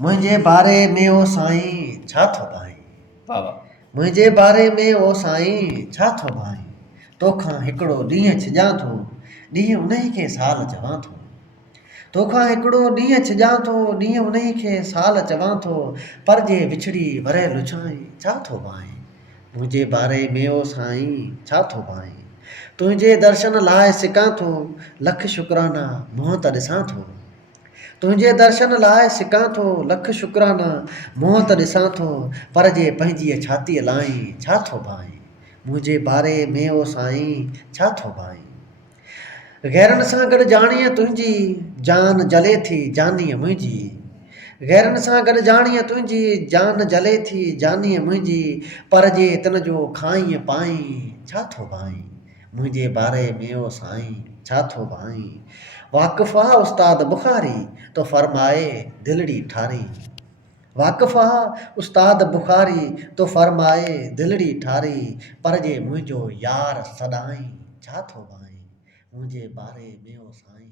मुंहिंजे बारे में ओ साईं छा थो भाई। वाह वाह। मुंहिंजे बारे में ओ साईं छा थो भाई। तोखां हिकिड़ो ॾींहुं छिॼां थो, ॾींहुं उन ई खे साल चवां थो। तोखां हिकिड़ो ॾींहुं छिॼां थो, ॾींहुं उन ई खे साल चवां थो। पर जे विछड़ी वरे लुछाई छा थो भाई। मुंहिंजे बारे में ओ साईं छा थो भाई। तुंहिंजे दर्शन लाइ सिकां थो, लख शुकराना मुंहं त ॾिसां थो। तुंहिंजे दर्शन लाइ सिकां थो, लख शुकराना मुंहं त ॾिसां थो। पर जे पंहिंजी छातीअ लाइ छा थो भाई। मुंहिंजे बारे में ओ साईं छा थो भाई। गैरनि सां गॾु जाणीअ तुंहिंजी, जान जले थी जानीअ मुंहिंजी। गैरनि सां गॾु जाणीअ तुंहिंजी, जान जले थी जानीअ मुंहिंजी। पर जे तिन जो खाईं पाईं छा थो भाई। मुंहिंजे बारे में ओ साईं छा थो भाई। वाक़िफ़ा उस्ताद बुख़ारी तो फरमाए दिलड़ी ठारी। वाक़िफ़ा उस्ताद बुख़ारी तो फरमाए दिलड़ी ठारी। पर जे मुंहिंजो यार सदाईं छा थो भाई। मुंहिंजे बारे में ओ साईं